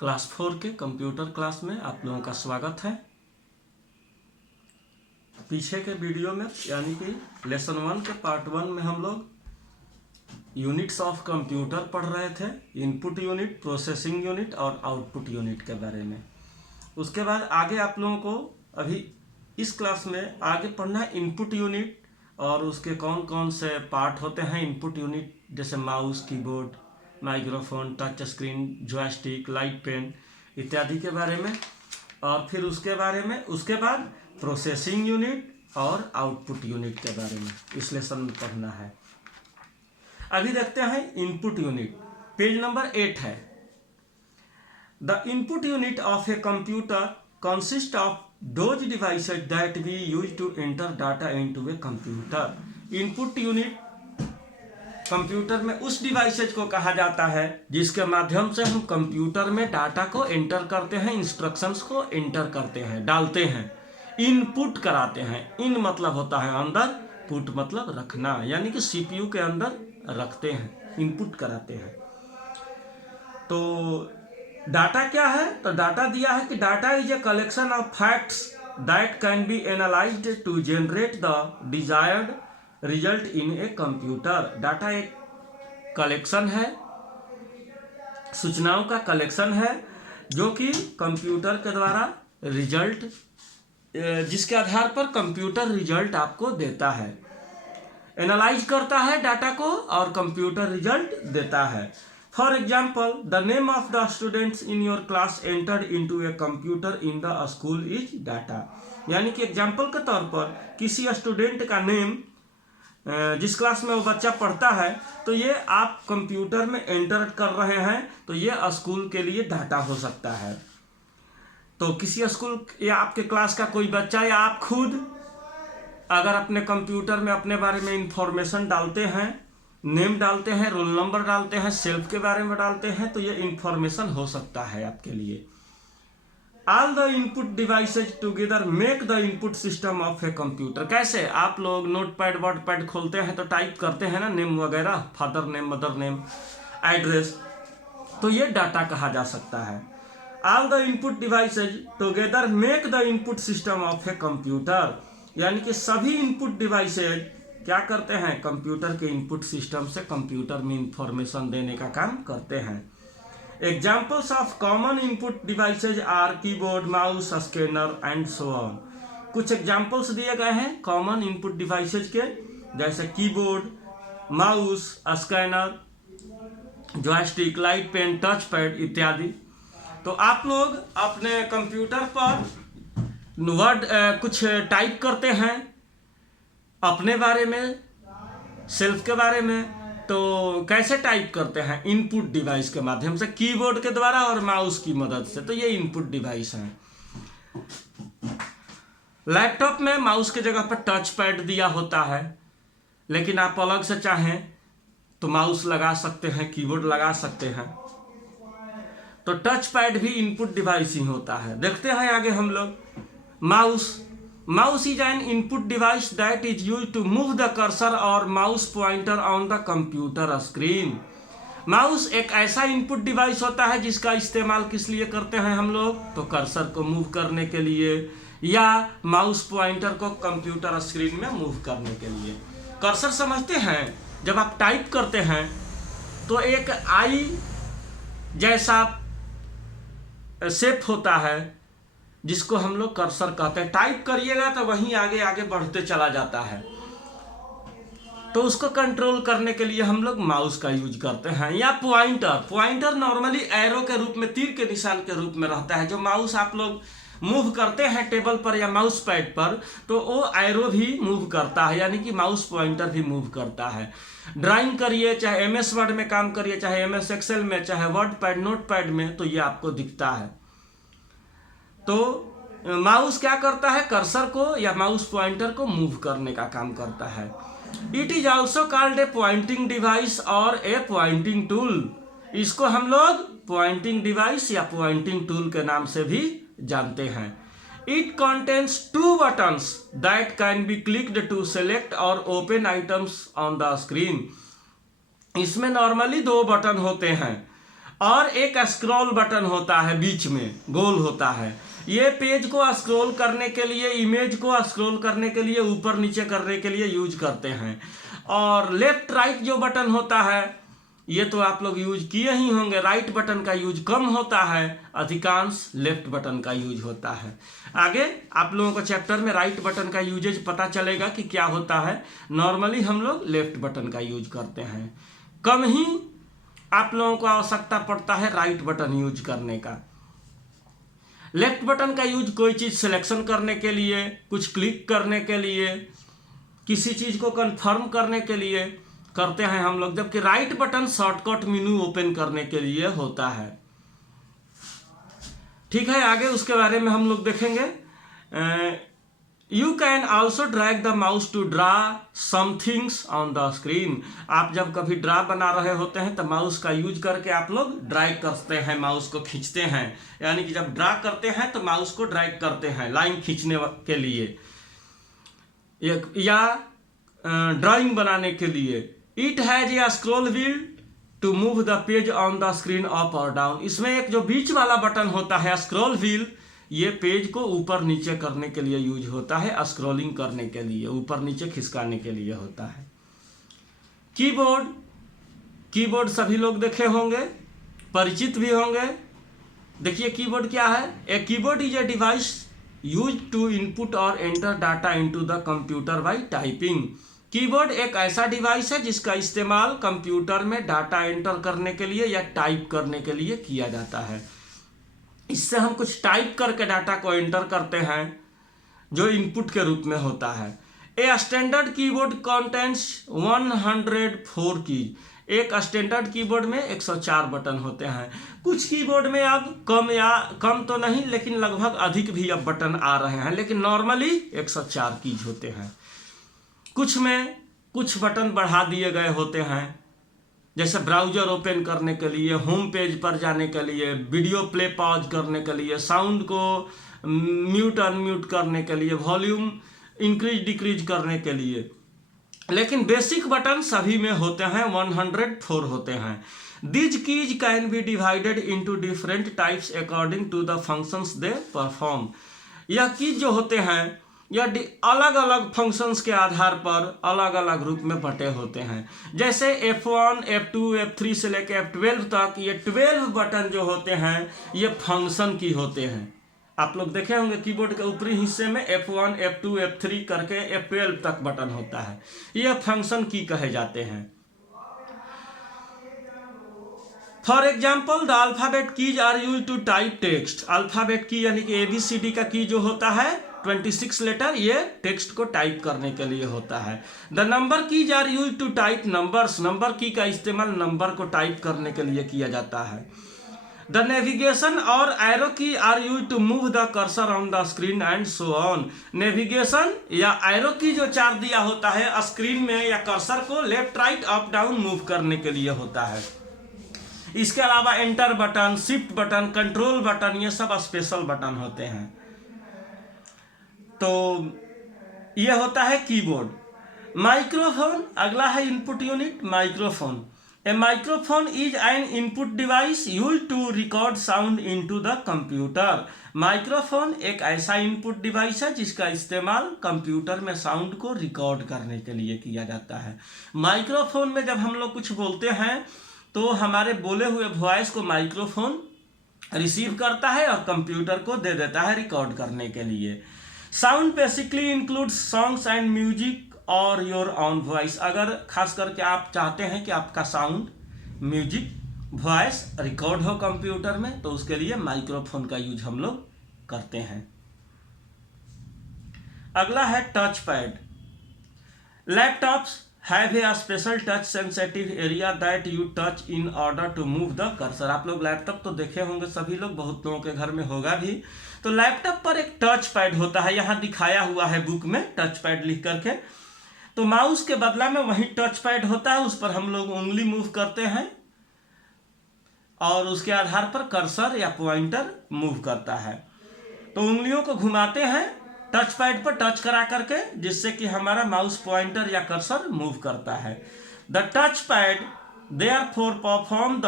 Class 4 के computer class में आप लोगों का स्वागत है। पीछे के वीडियो में यानी कि लेसन 1 के पार्ट 1 में हम लोग यूनिट्स ऑफ कंप्यूटर पढ़ रहे थे। इनपुट यूनिट, प्रोसेसिंग यूनिट और आउटपुट यूनिट के बारे में। उसके बाद आगे आप लोगों को अभी इस क्लास में आगे पढ़ना है इनपुट यूनिट और उसके कौन कौन से पार्ट होते हैं इनपुट यूनिट, जैसे mouse, keyboard, microphone, touch screen, joystick, light pen इत्यादि के बारे में। और फिर उसके बाद प्रोसेसिंग यूनिट और आउटपुट यूनिट के बारे में इस लेसन में पढ़ना है। अभी देखते हैं इनपुट यूनिट, पेज नंबर 8 है। The input unit of a computer consist of those devices that we use to enter data into a computer। Input unit computer में उस डिवाइसेज को कहा जाता है जिसके माध्यम से हम कंप्यूटर में डाटा को एंटर करते हैं, इंस्ट्रक्शंस को एंटर करते हैं, डालते हैं, इनपुट कराते हैं। इन मतलब होता है अंदर, पुट मतलब रखना, यानी कि सीपीयू के अंदर रखते हैं, इनपुट कराते हैं। तो डाटा क्या है? तो डाटा दिया है कि data is a collection of facts that can be analysed to generate the desired result in a computer. Data एक कलेक्शन है, सूचनाओं का कलेक्शन है जो कि कंप्यूटर के द्वारा रिजल्ट, जिसके आधार पर कंप्यूटर रिजल्ट आपको देता है, एनालाइज करता है डाटा को और कंप्यूटर रिजल्ट देता है। For example, the name of the students in your class entered into a computer in the school is data। यानी कि एग्जाम्पल के तौर पर किसी स्टूडेंट का नेम जिस क्लास में वो बच्चा पढ़ता है, तो ये आप कंप्यूटर में एंटर कर रहे हैं, तो ये स्कूल के लिए डाटा हो सकता है। तो किसी स्कूल या आपके क्लास का कोई बच्चा या आप खुद अगर अपने कंप्यूटर में अपने बारे में इंफॉर्मेशन डालते हैं, नेम डालते हैं, रोल नंबर डालते हैं, सेल्फ के बारे में डालते हैं, तो ये इंफॉर्मेशन हो सकता है आपके लिए। All the input devices together make the input system of a computer. कैसे? आप लोग नोटपैड, वर्डपैड खोलते हैं तो टाइप करते हैं ना, नेम वगैरह, father name, mother name, address, तो ये डाटा कहा जा सकता है। All the input devices together make the input system of a computer. यानी कि सभी इनपुट डिवाइसेज क्या करते हैं? कंप्यूटर के इनपुट सिस्टम से कंप्यूटर में इंफॉर्मेशन देने का काम करते हैं। Examples of common input devices are keyboard, mouse, scanner and so on. कुछ एग्जाम्पल्स दिए गए हैं कॉमन इनपुट डिवाइसेज के, जैसे keyboard, mouse, scanner, joystick, light pen, touch pad इत्यादि। तो आप लोग अपने कंप्यूटर पर वर्ड कुछ टाइप करते हैं अपने बारे में, सेल्फ के बारे में, तो कैसे टाइप करते हैं? इनपुट डिवाइस के माध्यम से, कीबोर्ड के द्वारा और माउस की मदद से। तो ये इनपुट डिवाइस हैं। लैपटॉप में माउस के जगह पर टच पैड दिया होता है, लेकिन आप अलग से चाहें तो माउस लगा सकते हैं, कीबोर्ड लगा सकते हैं। तो टच पैड भी इनपुट डिवाइस ही होता है। देखते हैं आगे हम लोग। Mouse is an input device that is used to move the cursor और mouse pointer on the computer screen। Mouse एक ऐसा इनपुट डिवाइस होता है जिसका इस्तेमाल किस लिए करते हैं हम लोग? तो कर्सर को मूव करने के लिए या माउस पॉइंटर को कंप्यूटर स्क्रीन में मूव करने के लिए। कर्सर समझते हैं? जब आप टाइप करते हैं तो एक आई जैसा शेप होता है जिसको हम लोग कर्सर कहते हैं। टाइप करिएगा तो वहीं आगे आगे बढ़ते चला जाता है, तो उसको कंट्रोल करने के लिए हम लोग माउस का यूज करते हैं। या पॉइंटर नॉर्मली एरो के रूप में, तीर के निशान के रूप में रहता है। जो माउस आप लोग मूव करते हैं टेबल पर या माउस पैड पर, तो वो एरो भी मूव करता है, यानी कि माउस पॉइंटर भी मूव करता है। ड्राइंग करिए, चाहे MS वर्ड में काम करिए, चाहे MS एक्सेल में, चाहे वर्ड पैड, नोट पैड में, तो ये आपको दिखता है। तो माउस क्या करता है? कर्सर को या माउस पॉइंटर को मूव करने का काम करता है। It is also called a pointing device और ए पॉइंटिंग टूल। इसको हम लोग पॉइंटिंग डिवाइस या पॉइंटिंग टूल के नाम से भी जानते हैं। It contains 2 buttons that can be clicked to select और open items on the screen. इसमें नॉर्मली 2 बटन होते हैं और एक स्क्रॉल बटन होता है बीच में, गोल होता है। ये पेज को स्क्रॉल करने के लिए, इमेज को स्क्रॉल करने के लिए, ऊपर नीचे करने के लिए यूज करते हैं। और लेफ्ट राइट जो बटन होता है ये तो आप लोग यूज किए ही होंगे। राइट बटन का यूज कम होता है, अधिकांश लेफ्ट बटन का यूज होता है। आगे आप लोगों को चैप्टर में राइट बटन का यूजेज पता चलेगा कि क्या होता है। नॉर्मली हम लोग लेफ्ट बटन का यूज करते हैं, कम ही आप लोगों को आवश्यकता पड़ता है राइट बटन यूज करने का। लेफ्ट बटन का यूज कोई चीज़ सिलेक्शन करने के लिए, कुछ क्लिक करने के लिए, किसी चीज़ को कंफर्म करने के लिए करते हैं हम लोग, जबकि right button shortcut menu open करने के लिए होता है। ठीक है, आगे उसके बारे में हम लोग देखेंगे। You can also drag the mouse to draw some things on the screen. आप जब कभी ड्रा बना रहे होते हैं तो माउस का यूज करके आप लोग ड्रैग करते हैं, माउस को खींचते हैं। यानी कि जब ड्रा करते हैं तो माउस को ड्रैग करते हैं लाइन खींचने के लिए या ड्राइंग बनाने के लिए। It has a scroll wheel to move the page on the screen up और डाउन। इसमें एक जो बीच वाला बटन होता है स्क्रॉल व्हील, ये पेज को ऊपर नीचे करने के लिए यूज होता है, स्क्रॉलिंग करने के लिए, ऊपर नीचे खिसकाने के लिए होता है। कीबोर्ड, कीबोर्ड सभी लोग देखे होंगे, परिचित भी होंगे। देखिए कीबोर्ड क्या है। A keyboard is a device use to input और enter data into the computer by typing. Keyboard एक ऐसा डिवाइस है जिसका इस्तेमाल कंप्यूटर में डाटा एंटर करने के लिए या टाइप करने के लिए किया जाता है। इससे हम कुछ टाइप करके डाटा को एंटर करते हैं जो इनपुट के रूप में होता है। A standard keyboard contents 104 keys. एक स्टैंडर्ड कीबोर्ड में 104 बटन होते हैं। कुछ कीबोर्ड में अब कम तो नहीं, लेकिन लगभग अधिक भी अब बटन आ रहे हैं, लेकिन नॉर्मली 104 कीज होते हैं। कुछ में कुछ बटन बढ़ा दिए गए होते हैं, जैसे ब्राउजर ओपन करने के लिए, होम पेज पर जाने के लिए, वीडियो प्ले पॉज करने के लिए, साउंड को म्यूट अनम्यूट करने के लिए, वॉल्यूम इंक्रीज डिक्रीज करने के लिए। लेकिन बेसिक बटन सभी में होते हैं, 104 होते हैं। These keys can be divided into different types according to the functions they perform. यह कीज जो होते हैं यह अलग अलग फंक्शंस के आधार पर अलग अलग रूप में बटे होते हैं। जैसे F1, F2, F3 से लेकर F12 तक ये 12 बटन जो होते हैं ये फंक्शन की होते हैं। आप लोग देखे होंगे कीबोर्ड के ऊपरी हिस्से में F1, F2, F3 करके F12 तक बटन होता है, ये फंक्शन की कहे जाते हैं। For example the alphabet keys are use to type text. Alphabet key यानी कि ABCD का की जो होता है 26 लेटर, ये टेक्स्ट को टाइप करने के लिए होता है। The number keys are use to type numbers. Number key का इस्तेमाल नंबर को टाइप करने के लिए किया जाता है। द नेविगेशन और arrow key are use to move the cursor on the screen and so on. Navigation या एरो की जो चार्ट दिया होता है स्क्रीन में या कर्सर को left right up down move करने के लिए होता है। इसके अलावा enter button, shift button, control button, ये सब स्पेशल बटन होते हैं। तो ये होता है कीबोर्ड। माइक्रोफोन अगला है input unit, microphone. A microphone is an input device use to record sound into the computer. Microphone एक ऐसा इनपुट डिवाइस है जिसका इस्तेमाल कंप्यूटर में साउंड को रिकॉर्ड करने के लिए किया जाता है। माइक्रोफोन में जब हम लोग कुछ बोलते हैं तो हमारे बोले हुए वॉइस को माइक्रोफोन रिसीव करता है और कंप्यूटर को दे देता है रिकॉर्ड करने के लिए। Sound basically includes songs and music और योर ऑन वॉइस। अगर खास करके आप चाहते हैं कि आपका साउंड, म्यूजिक, वॉइस रिकॉर्ड हो कंप्यूटर में, तो उसके लिए माइक्रोफोन का यूज हम लोग करते हैं। अगला है touch pad. Laptops have a special touch sensitive area that you touch in order to move the cursor। आप लोग लैपटॉप तो देखे होंगे सभी लोग, बहुत लोगों के घर में होगा भी। तो लैपटॉप पर एक टच पैड होता है, यहाँ दिखाया हुआ है बुक में टच पैड लिख करके। तो माउस के बदला में वही टच पैड होता है, उस पर हम लोग उंगली मूव करते हैं और उसके आधार पर कर्सर या पॉइंटर मूव करता है। तो उंगलियों को घुमाते हैं टच पैड पर टच करा करके, जिससे कि हमारा माउस पॉइंटर या कर्सर मूव करता है। The touch pad therefore perform the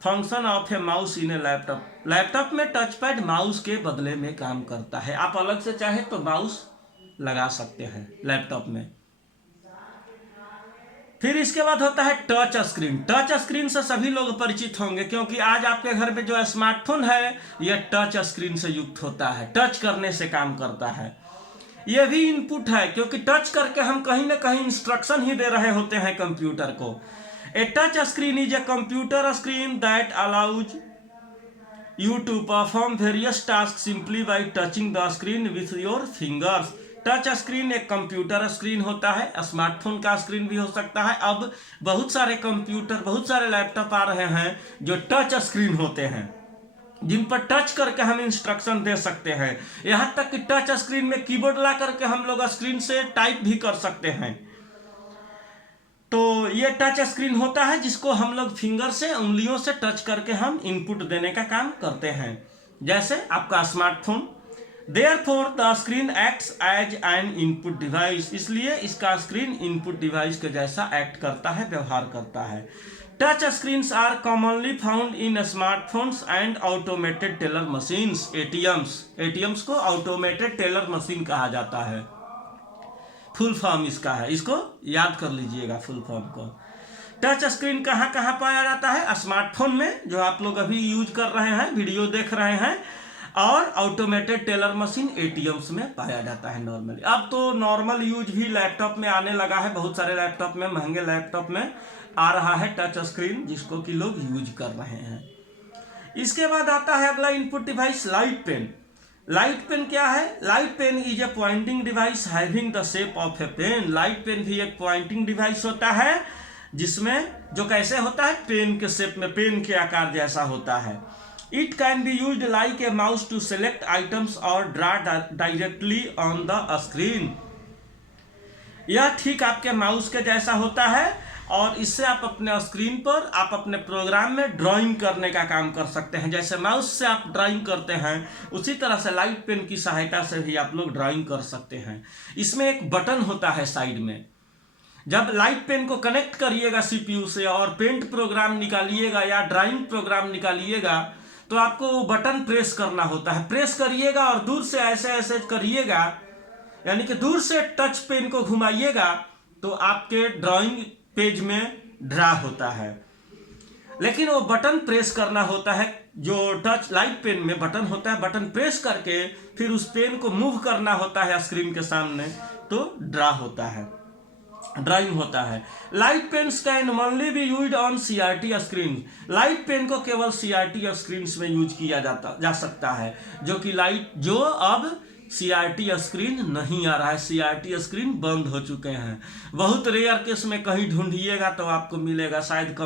function of A mouse in A laptop. Laptop में टच पैड माउस के बदले में काम करता है। आप अलग से चाहे तो माउस लगा सकते हैं लैपटॉप में। फिर इसके बाद होता है टच स्क्रीन। टच स्क्रीन से सभी लोग परिचित होंगे, क्योंकि आज आपके घर में जो स्मार्टफोन है यह टच स्क्रीन से युक्त होता है, टच करने से काम करता है। यह भी इनपुट है, क्योंकि टच करके हम कहीं ना कहीं इंस्ट्रक्शन ही दे रहे होते हैं कंप्यूटर को। A touch screen is a computer screen that allows you to perform various task simply by touching the screen with your fingers. Touch screen एक कंप्यूटर स्क्रीन होता है, स्मार्टफोन का स्क्रीन भी हो सकता है। अब बहुत सारे कंप्यूटर, बहुत सारे लैपटॉप आ रहे हैं जो टच स्क्रीन होते हैं, जिन पर टच करके हम इंस्ट्रक्शन दे सकते हैं। यहाँ तक कि टच स्क्रीन में कीबोर्ड ला करके हम लोग स्क्रीन से टाइप भी कर सकते हैं। तो ये टच स्क्रीन होता है जिसको हम लोग फिंगर से, उंगलियों से टच करके हम इनपुट देने का काम करते हैं, जैसे आपका smartphone. Therefore, the screen acts as an input device। इसलिए इसका स्क्रीन इनपुट डिवाइस के जैसा एक्ट करता है, व्यवहार करता है। Touch screens are commonly found in smartphones and automated teller machines, ATMs. ATMs को ऑटोमेटेड टेलर मशीन कहा जाता है, फुल फॉर्म इसका है, इसको याद कर लीजिएगा फुल फॉर्म को। टच स्क्रीन कहाँ कहाँ पाया जाता है? स्मार्टफोन में, जो आप लोग अभी यूज कर रहे हैं, वीडियो देख रहे हैं, और ऑटोमेटेड टेलर मशीन एटीएम्स में पाया जाता है नॉर्मली। अब तो नॉर्मल यूज भी लैपटॉप में आने लगा है, बहुत सारे लैपटॉप में, महंगे लैपटॉप में आ रहा है टच स्क्रीन, जिसको कि लोग यूज कर रहे हैं। इसके बाद आता है अगला input device, light pen. Light pen क्या है? Light pen is a pointing device having the shape of a pen. Light pen भी एक पॉइंटिंग डिवाइस होता है, जिसमें जो कैसे होता है, पेन के शेप में, पेन के आकार जैसा होता है। It can be used like a mouse to select items or draw directly on the screen। यह ठीक आपके माउस के जैसा होता है, और इससे आप अपने स्क्रीन पर, आप अपने प्रोग्राम में ड्राइंग करने का काम कर सकते हैं। जैसे माउस से आप ड्राइंग करते हैं, उसी तरह से लाइट पेन की सहायता से भी आप लोग ड्राइंग कर सकते हैं। इसमें एक बटन होता है साइड में। जब लाइट पेन को कनेक्ट करिएगा सीपीयू से और पेंट प्रोग्राम निकालिएगा या ड्राइंग प्रोग्राम निकालिएगा, तो आपको वो बटन प्रेस करना होता है। प्रेस करिएगा और दूर से ऐसे ऐसे करिएगा, यानी कि दूर से टच पेन को घुमाइएगा तो आपके ड्राइंग पेज में ड्रा होता है। लेकिन वो बटन प्रेस करना होता है, जो टच लाइट पेन में बटन होता है, बटन प्रेस करके फिर उस पेन को मूव करना होता है स्क्रीन के सामने, तो ड्रा होता है, ड्राइंग होता है। Light pens can only be used on CRT screen. Light pen को केवल सीआरटी स्क्रीन में यूज किया जा सकता है, जो अब सीआरटी स्क्रीन नहीं आ रहा है, सीआरटी स्क्रीन बंद हो चुके हैं। बहुत रेयर केस में कहीं ढूंढिएगा तो आपको मिलेगा, शायद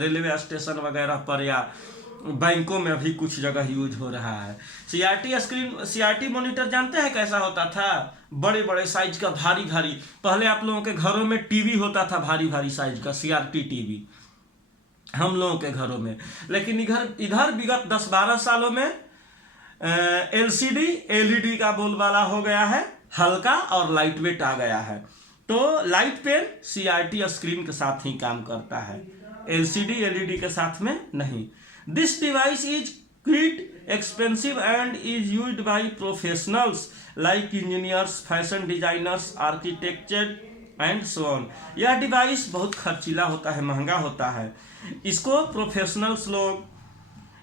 रेलवे स्टेशन वगैरह पर या बैंकों में भी कुछ जगह यूज हो रहा है। सीआरटी स्क्रीन, सीआरटी मॉनिटर जानते हैं कैसा होता था? बड़े बड़े साइज का, भारी भारी। पहले आप लोगों के घरों में टीवी होता था भारी भारी साइज का, सीआरटी टीवी हम लोगों के घरों में। लेकिन इधर विगत 10-12 सालों में एलसीडी, एलईडी का बोलबाला हो गया है, हल्का और लाइट वेट आ गया है। तो लाइट पेन सीआरटी स्क्रीन के साथ ही काम करता है, एलसीडी एलईडी के साथ में नहीं। This device is quit expensive and is used by professionals like engineers, fashion designers, architecture and so on. यह डिवाइस बहुत खर्चीला होता है, महंगा होता है। इसको प्रोफेशनल्स लोग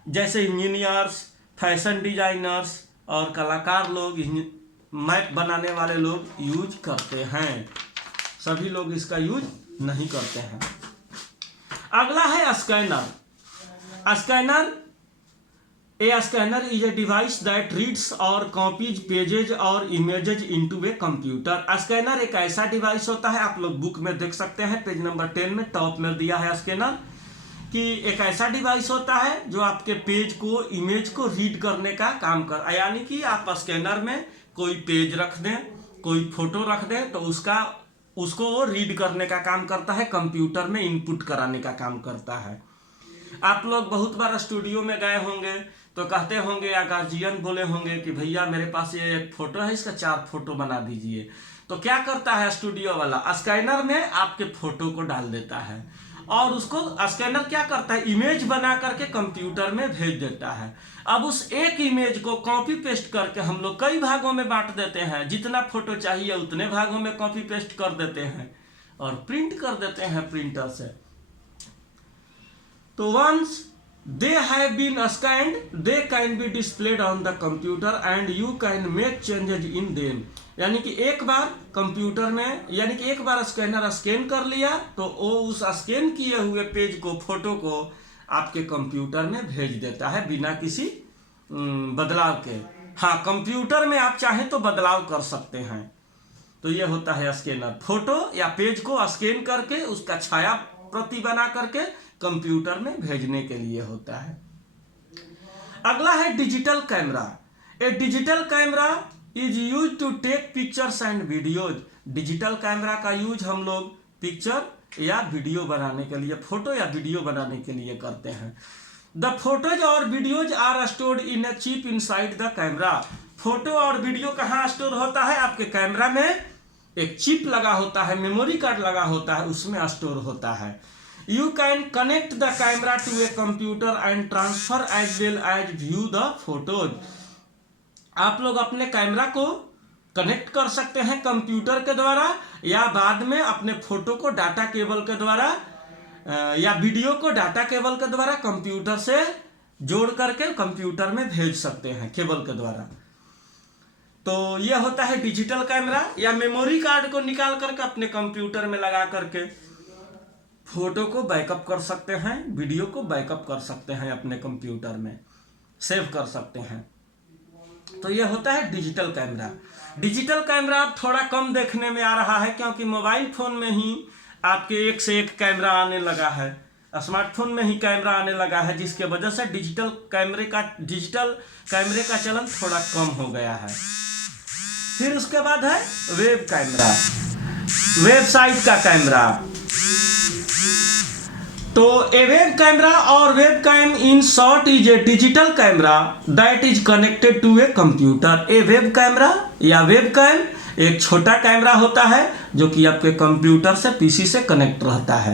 जैसे इंजीनियर्स, फैशन डिजाइनर्स और कलाकार लोग, मैप बनाने वाले लोग यूज करते हैं। सभी लोग इसका यूज नहीं करते हैं। अगला है scanner. A scanner is a device that reads or copies pages or images into a computer। Scanner एक ऐसा डिवाइस होता है, आप लोग बुक में देख सकते हैं, पेज नंबर 10 में टॉप में दिया है स्कैनर, कि एक ऐसा डिवाइस होता है जो आपके पेज को, इमेज को रीड करने का काम कर, यानी कि आप स्कैनर में कोई पेज रख दें, कोई फोटो रख दें, तो उसको वो रीड करने का काम करता है, कंप्यूटर में इनपुट कराने का काम करता है। आप लोग बहुत बार स्टूडियो में गए होंगे तो कहते होंगे या गार्जियन बोले होंगे कि भैया मेरे पास ये एक फोटो है, इसका 4 फोटो बना दीजिए। तो क्या करता है स्टूडियो वाला? स्कैनर में आपके फोटो को डाल देता है और उसको स्कैनर क्या करता है, इमेज बना करके कंप्यूटर में भेज देता है। अब उस एक इमेज को कॉपी पेस्ट करके हम लोग कई भागों में बांट देते हैं, जितना फोटो चाहिए उतने भागों में कॉपी पेस्ट कर देते हैं और प्रिंट कर देते हैं प्रिंटर से। तो once they have been scanned they can be displayed on the computer and you can make changes in them. यानी कि एक बार कंप्यूटर में, यानी कि एक बार स्कैनर स्कैन कर लिया तो वो उस स्कैन किए हुए पेज को, फोटो को आपके कंप्यूटर में भेज देता है बिना किसी बदलाव के। हाँ, कंप्यूटर में आप चाहें तो बदलाव कर सकते हैं। तो ये होता है स्कैनर, फोटो या पेज को स्कैन करके उसका छाया प्रति बना करके कंप्यूटर में भेजने के लिए होता है। अगला है digital camera. A digital camera is use to take pictures and videos. Digital camera का यूज हम लोग पिक्चर या वीडियो बनाने के लिए, फोटो या वीडियो बनाने के लिए करते हैं। द फोटोज और videos are stored in a chip inside the camera. Photo और वीडियो कहाँ स्टोर होता है, आपके कैमरा में एक चिप लगा होता है, मेमोरी कार्ड लगा होता है, उसमें स्टोर होता है। You can connect the camera to a computer and transfer as well as view the photos। आप लोग अपने कैमरा को कनेक्ट कर सकते हैं कंप्यूटर के द्वारा, या बाद में अपने फोटो को डाटा केबल के द्वारा या वीडियो को डाटा केबल के द्वारा कंप्यूटर से जोड़ करके कंप्यूटर में भेज सकते हैं केबल के द्वारा। तो यह होता है डिजिटल कैमरा। या मेमोरी कार्ड को निकाल करके अपने कंप्यूटर में लगा करके फोटो को बैकअप कर सकते हैं, वीडियो को बैकअप कर सकते हैं, अपने कंप्यूटर में सेव कर सकते हैं। तो ये होता है डिजिटल कैमरा। डिजिटल कैमरा अब थोड़ा कम देखने में आ रहा है, क्योंकि मोबाइल फ़ोन में ही आपके एक से एक कैमरा आने लगा है, स्मार्टफोन में ही कैमरा आने लगा है, जिसके वजह से डिजिटल कैमरे का चलन थोड़ा कम हो गया है। फिर उसके बाद है वेब कैमरा, वेबसाइट का कैमरा। तो ए वेब कैमरा और web cam in short is a digital camera that is connected to a computer. A web camera या वेब कैम एक छोटा कैमरा होता है जो कि आपके कंप्यूटर से, पीसी से कनेक्ट रहता है।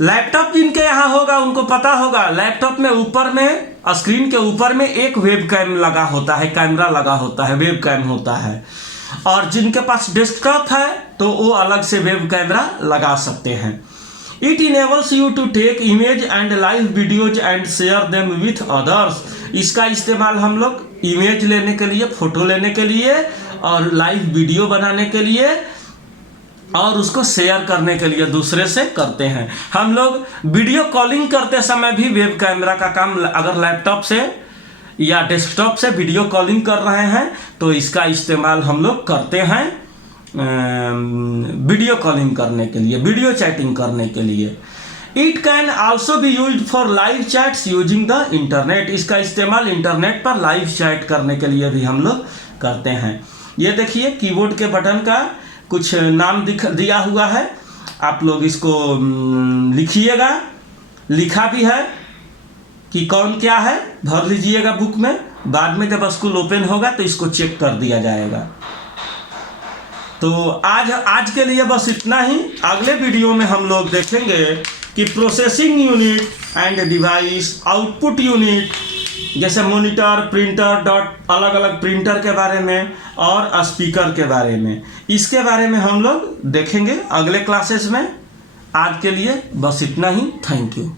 लैपटॉप जिनके यहाँ होगा उनको पता होगा, लैपटॉप में ऊपर में, स्क्रीन के ऊपर में एक वेब कैम लगा होता है, कैमरा लगा होता है, वेब कैम होता है। और जिनके पास डेस्कटॉप है तो वो अलग से वेब कैमरा लगा सकते हैं। It enables you to take image and live videos and share them with others। इसका इस्तेमाल हम लोग इमेज लेने के लिए, फोटो लेने के लिए और लाइव वीडियो बनाने के लिए और उसको शेयर करने के लिए दूसरे से करते हैं। हम लोग वीडियो कॉलिंग करते समय भी वेब कैमरा का काम, अगर लैपटॉप से या डेस्कटॉप से वीडियो कॉलिंग कर रहे हैं तो इसका इस्तेमाल हम लोग करते हैं वीडियो कॉलिंग करने के लिए, वीडियो चैटिंग करने के लिए। It can also be used for live chats using the internet. इसका इस्तेमाल इंटरनेट पर लाइव चैट करने के लिए भी हम लोग करते हैं। ये देखिए कीबोर्ड के बटन का कुछ नाम दिया हुआ है, आप लोग इसको लिखिएगा, लिखा भी है कि कौन क्या है, भर लीजिएगा बुक में, बाद में जब स्कूल ओपन होगा तो इसको चेक कर दिया जाएगा। तो आज के लिए बस इतना ही। अगले वीडियो में हम लोग देखेंगे कि processing unit and device, output unit, जैसे मॉनिटर, प्रिंटर, अलग अलग प्रिंटर के बारे में और स्पीकर के बारे में, इसके बारे में हम लोग देखेंगे अगले क्लासेस में। आज के लिए बस इतना ही। Thank you.